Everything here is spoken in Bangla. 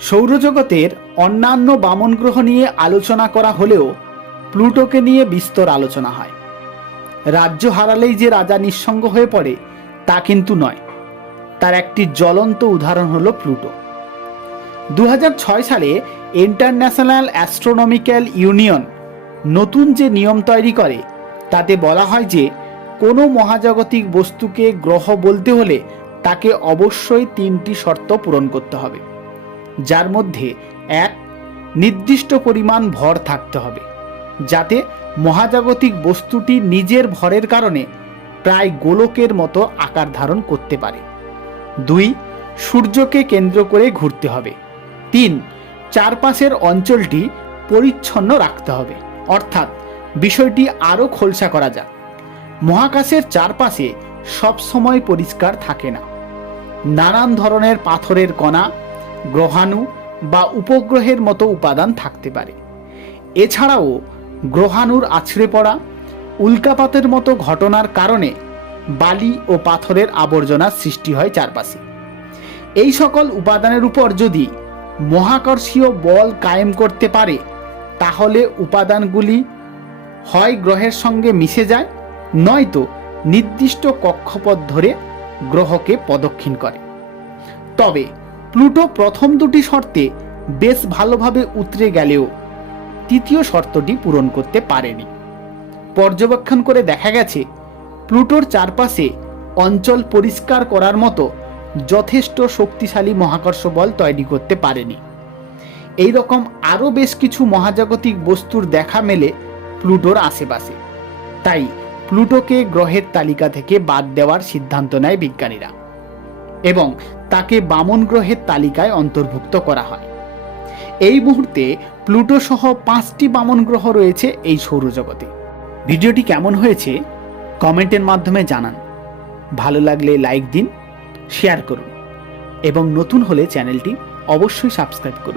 সৌরজগতের অন্যান্য বামন গ্রহ নিয়ে আলোচনা করা হলেও প্লুটোকে নিয়ে বিস্তর আলোচনা হয়। রাজ্য হারালেই যে রাজা নিঃসঙ্গ হয়ে পড়ে, তা কিন্তু নয়। তার একটি জ্বলন্ত উদাহরণ হলো প্লুটো। দু হাজার ছয় সালে ইন্টারন্যাশনাল অ্যাস্ট্রোনমিক্যাল ইউনিয়ন নতুন যে নিয়ম তৈরি করে, তাতে বলা হয় যে কোনো মহাজাগতিক বস্তুকে গ্রহ বলতে হলে তাকে অবশ্যই তিনটি শর্ত পূরণ করতে হবে। যার মধ্যে এক, নির্দিষ্ট পরিমাণ ভর থাকতে হবে, যাতে মহাজাগতিক বস্তুটি নিজের ভরের কারণে প্রায় গোলকের মতো আকার ধারণ করতে পারে। দুই, সূর্যকে কেন্দ্র করে ঘুরতে হবে। তিন, চারপাশের অঞ্চলটি পরিচ্ছন্ন রাখতে হবে। অর্থাৎ বিষয়টি আরও খোলসা করা যাক। মহাকাশের চারপাশে সবসময় পরিষ্কার থাকে না। নানান ধরনের পাথরের কণা গ্রহাণু বা উপগ্রহের মতো উপাদান থাকতে পারে। এছাড়াও গ্রহাণুর আছড়ে পড়া, উল্কাপাতের মতো ঘটনার কারণে বালি ও পাথরের আবর্জনার সৃষ্টি হয় চারপাশে। এই সকল উপাদানের উপর যদি মহাকর্ষীয় বল কায়েম করতে পারে, তাহলে উপাদানগুলি হয় গ্রহের সঙ্গে মিশে যায়, নয়তো নির্দিষ্ট কক্ষপথ ধরে গ্রহকে প্রদক্ষিণ করে। তবে প্লুটো প্রথম দুটি শর্তে বেশ ভালোভাবে উতরে গেলেও তৃতীয় শর্তটি পূরণ করতে পারেনি। পর্যবেক্ষণ করে দেখা গেছে, প্লুটোর চারপাশে অঞ্চল পরিষ্কার করার মতো যথেষ্ট শক্তিশালী মহাকর্ষ বল তৈরি করতে পারেনি। এই রকম আরও বেশ কিছু মহাজাগতিক বস্তুর দেখা মেলে প্লুটোর আশেপাশে। তাই প্লুটোকে গ্রহের তালিকা থেকে বাদ দেওয়ার সিদ্ধান্ত নেয় বিজ্ঞানীরা। এবং তাকে বামন গ্রহের তালিকায় অন্তর্ভুক্ত করা হয়। এই মুহূর্তে প্লুটো সহ পাঁচটি বামন গ্রহ রয়েছে এই সৌরজগতে। ভিডিওটি কেমন হয়েছে? কমেন্টের মাধ্যমে জানান। ভালো লাগলে লাইক দিন, শেয়ার করুন এবং নতুন হলে চ্যানেলটি অবশ্যই সাবস্ক্রাইব করুন।